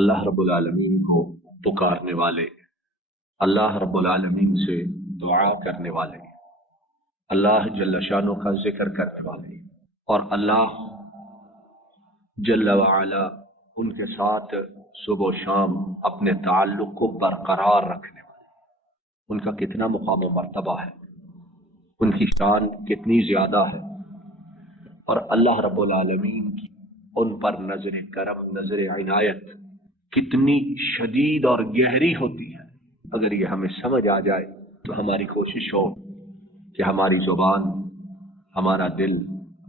اللہ رب العالمین کو پکارنے والے، اللہ رب العالمین سے دعا کرنے والے، اللہ جل شانہ کا ذکر کرنے والے، اور اللہ جل وعلا ان کے ساتھ صبح و شام اپنے تعلق کو برقرار رکھنے والے، ان کا کتنا مقام و مرتبہ ہے، ان کی شان کتنی زیادہ ہے، اور اللہ رب العالمین کی ان پر نظر کرم، نظر عنایت کتنی شدید اور گہری ہوتی ہے۔ اگر یہ ہمیں سمجھ آ جائے تو ہماری کوشش ہو کہ ہماری زبان، ہمارا دل،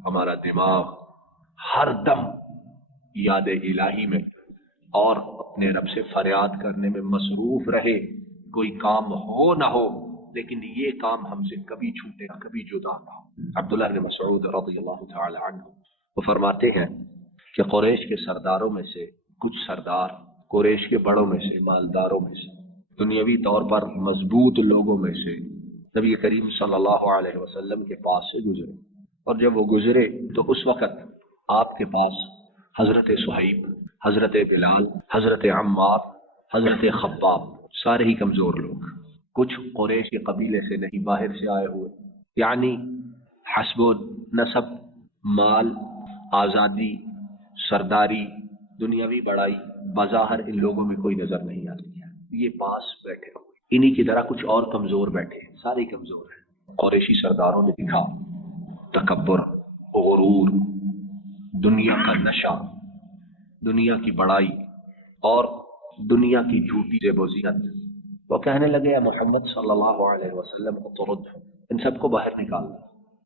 ہمارا دماغ ہر دم یاد الہی میں اور اپنے رب سے فریاد کرنے میں مصروف رہے، کوئی کام ہو نہ ہو لیکن یہ کام ہم سے کبھی چھوٹے نہ، کبھی جدا نہ ہو۔ عبداللہ بن مسعود رضی اللہ تعالی عنہ وہ فرماتے ہیں کہ قریش کے سرداروں میں سے کچھ سردار، قریش کے بڑوں میں سے، مالداروں میں سے، دنیاوی طور پر مضبوط لوگوں میں سے نبی کریم صلی اللہ علیہ وسلم کے پاس سے گزرے، اور جب وہ گزرے تو اس وقت آپ کے پاس حضرت صہیب، حضرت بلال، حضرت عمار، حضرت خباب، سارے ہی کمزور لوگ، کچھ قریش کے قبیلے سے نہیں، باہر سے آئے ہوئے، یعنی حسب نسب، مال، آزادی، سرداری، دنیاوی بڑائی بظاہر ان لوگوں میں کوئی نظر نہیں آتی ہے۔ یہ پاس بیٹھے ہوئے انہی کی طرح کچھ اور کمزور بیٹھے ہیں، سارے کمزور ہیں۔ قریشی سرداروں نے دکھا تکبر، غرور، دنیا کا نشہ، دنیا کی بڑائی اور دنیا کی جھوٹی زیب و زینت۔ وہ کہنے لگے، اے محمد صلی اللہ علیہ وسلم اطرد، ان سب کو باہر نکال دو،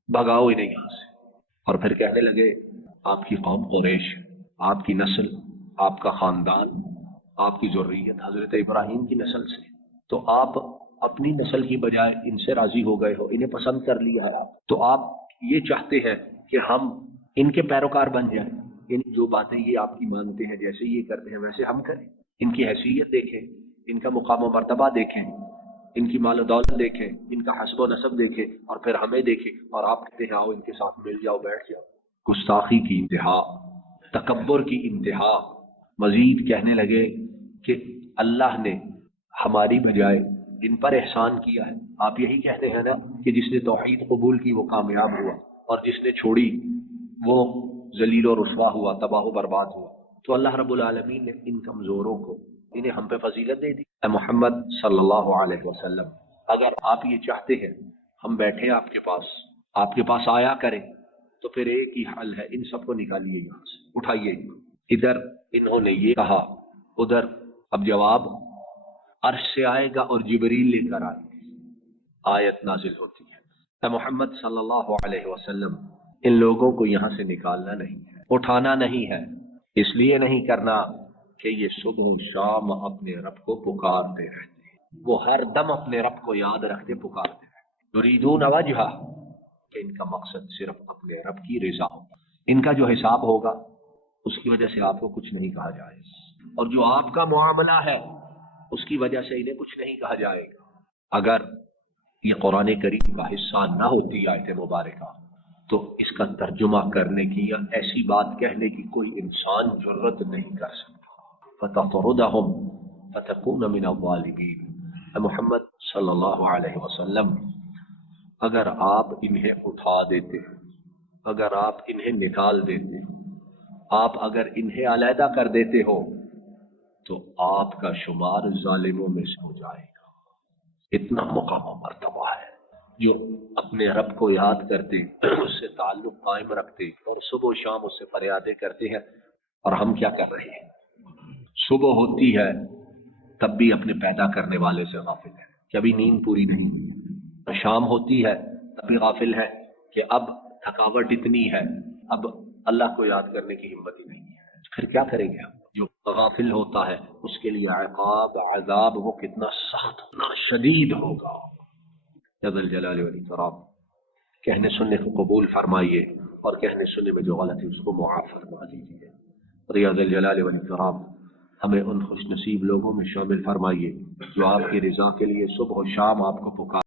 بھگاؤ انہیں یہاں سے۔ اور پھر کہنے لگے، آپ کی قوم قریش، آپ کی نسل، آپ کا خاندان، آپ کی ذریت حضرت ابراہیم کی نسل سے، تو آپ اپنی نسل کی بجائے ان سے راضی ہو گئے ہو، انہیں پسند کر لیا ہے آپ، تو آپ یہ چاہتے ہیں کہ ہم ان کے پیروکار بن جائیں، ان جو باتیں یہ آپ کی مانتے ہیں، جیسے یہ کرتے ہیں ویسے ہم کریں۔ ان کی حیثیت دیکھیں، ان کا مقام و مرتبہ دیکھیں، ان کی مال و دولت دیکھیں، ان کا حسب و نسب دیکھیں، اور پھر ہمیں دیکھیں، اور آپ کہتے ہیں آؤ ان کے ساتھ مل جاؤ، بیٹھ جاؤ۔ گستاخی کی انتہا، تکبر کی انتہا۔ مزید کہنے لگے کہ اللہ نے ہماری بجائے ان پر احسان کیا ہے۔ آپ یہی کہتے ہیں نا کہ جس نے توحید قبول کی وہ کامیاب ہوا، اور جس نے چھوڑی وہ ذلیل و رسوا ہوا، تباہ و برباد ہوا۔ تو اللہ رب العالمین نے ان کمزوروں کو، انہیں ہم پہ فضیلت دے دی۔ اے محمد صلی اللہ علیہ وسلم، اگر آپ یہ چاہتے ہیں ہم بیٹھے آپ کے پاس آیا کریں، تو پھر ایک ہی حل ہے، ان سب کو نکالیے یہاں سے، اٹھائیے۔ ادھر انہوں نے یہ کہا، ادھر اب جواب عرش سے آئے گا اور جبریل لے کر آئے گا، آیت نازل ہوتی ہے۔ اے محمد صلی اللہ علیہ وسلم، ان لوگوں کو یہاں سے نکالنا نہیں ہے، اٹھانا نہیں ہے، اس لیے نہیں کرنا کہ یہ صبح و شام اپنے رب کو پکارتے رہتے ہیں، وہ ہر دم اپنے رب کو یاد رکھتے پکارتے رہتے، یریدون وجہہ، کہ ان کا مقصد صرف اپنے رب کی رضا ہوگا۔ ان کا جو حساب ہوگا اس کی وجہ سے آپ کو کچھ نہیں کہا جائے گا، اور جو آپ کا معاملہ ہے اس کی وجہ سے انہیں کچھ نہیں کہا جائے گا۔ اگر یہ قرآن کریم کا حصہ نہ ہوتی آیت مبارکہ تو اس کا ترجمہ کرنے کی یا ایسی بات کہنے کی کوئی انسان جرت نہیں کر سکتا۔ فَتَطْرُدَهُمْ فَتَكُونَ مِنَ الظَّالِمِينَ۔ اے محمد صلی اللہ علیہ وسلم، اگر آپ انہیں اٹھا دیتے، اگر آپ انہیں نکال دیتے، آپ اگر انہیں علیحدہ کر دیتے ہو تو آپ کا شمار ظالموں میں سے ہو جائے گا۔ اتنا مقام و مرتبہ ہے۔ جو اپنے رب کو یاد کرتے، اس سے تعلق قائم رکھتے اور صبح و شام اس سے فریادیں کرتے ہیں، اور ہم کیا کر رہے ہیں؟ صبح ہوتی ہے تب بھی اپنے پیدا کرنے والے سے غافل ہے کہ ابھی نیند پوری نہیں ہوئی، شام ہوتی ہے تب بھی غافل ہے کہ اب تھکاوٹ اتنی ہے، اب اللہ کو یاد کرنے کی ہمت ہی نہیں ہے۔ پھر کیا کریں گے ہم؟ جو غافل ہوتا ہے اس کے لیے عقاب، عذاب وہ کتنا سخت، کتنا شدید ہوگا۔ یا ذا الجلال والاکرام، کہنے سننے کو قبول فرمائیے، اور کہنے سننے میں جو غلط ہے اس کو معاف فرما دیجیے۔ اور یا ذا الجلال والاکرام، ہمیں ان خوش نصیب لوگوں میں شامل فرمائیے جو آپ کی رضا کے لیے صبح و شام آپ کو پکار